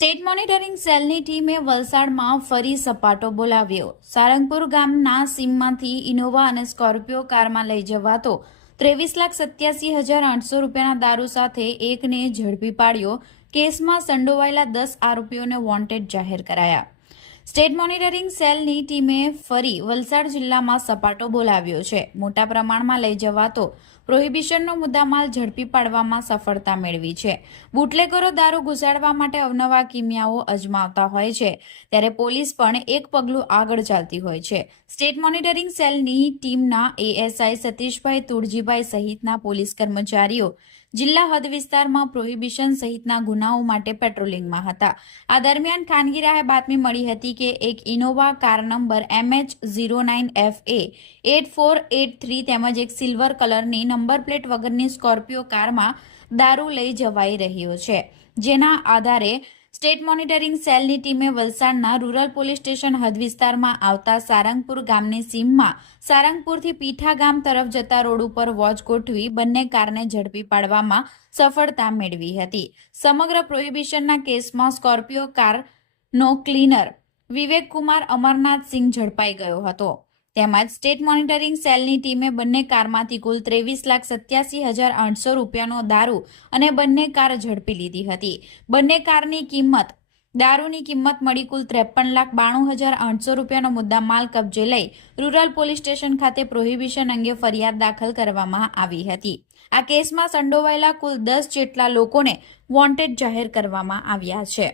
State monitoring સેલની ટીમે વલસાડમાં ફરી સપાટો બોલાવ્યો। સારંગપુર ગામના સીમમાંથી ઇનોવા અને સ્કોર્પિયો કારમાં લઈ જવાતો 23,87,800 રૂપિયાના દારૂ સાથે એકને ઝડપી પાડ્યો। કેસમાં સંડોવાયેલા 10 આરોપીઓને વોન્ટેડ જાહેર કરાયા। સ્ટેટ મોનિટરિંગ સેલની ટીમે ફરી વલસાડ જિલ્લામાં સપાટો બોલાવ્યો છે। મોટા પ્રમાણમાં લઈ જવાતો પ્રોહિબિશનનો મુદ્દામાલ ઝડપી પાડવામાં સફળતા મેળવી છે। બુટલેગરો દારૂ ઘુસાડવા માટે અવનવા કિમિયાઓ અજમાવતા હોય છે, ત્યારે પોલીસ પણ એક પગલું આગળ ચાલતી હોય છે। સ્ટેટ મોનિટરિંગ સેલની ટીમના એએસઆઈ સતીશભાઈ તુળજીભાઈ સહિતના પોલીસ કર્મચારીઓ જિલ્લા હદ વિસ્તારમાં પ્રોહિબિશન સહિતના ગુનાઓ માટે પેટ્રોલિંગમાં હતા। આ દરમિયાન ખાનગી રાહે બાતમી મળી હતી કે એક ઇનોવા કાર નંબર MH09FA 8483 તેમજ એક સિલ્વર કલરની નંબર પ્લેટ વગરની સ્કોર્પિયો કારમાં દારૂ લઈ જવાઈ રહ્યો છે, જેના આધારે સ્ટેટ મોનિટરિંગ સેલની ટીમે વલસાડના રૂરલ પોલીસ સ્ટેશન હદ વિસ્તારમાં આવતા સારંગપુર ગામની સીમમાં સારંગપુરથી પીઠા ગામ તરફ જતા રોડ ઉપર વોચ ગોઠવી બંને કારને ઝડપી પાડવામાં સફળતા મેળવી હતી। સમગ્ર પ્રોહિબિશનના કેસમાં સ્કોર્પિયો કારનો ક્લીનર વિવેકકુમાર અમરનાથસિંહ ઝડપાઈ ગયો હતો। તેમજ સ્ટેટ મોનિટરિંગ સેલની ટીમે બંને કારમાંથી કુલ 23,87,800 રૂપિયાનો દારૂ અને બંને કાર ઝડપી લીધી હતી। બંને કારની દારૂની કિંમત મળી કુલ 53,92,800 રૂપિયાનો મુદ્દામાલ કબજે લઈ રૂરલ પોલીસ સ્ટેશન ખાતે પ્રોહિબિશન અંગે ફરિયાદ દાખલ કરવામાં આવી હતી। આ કેસમાં સંડોવાયેલા કુલ 10 જેટલા લોકોને વોન્ટેડ જાહેર કરવામાં આવ્યા છે।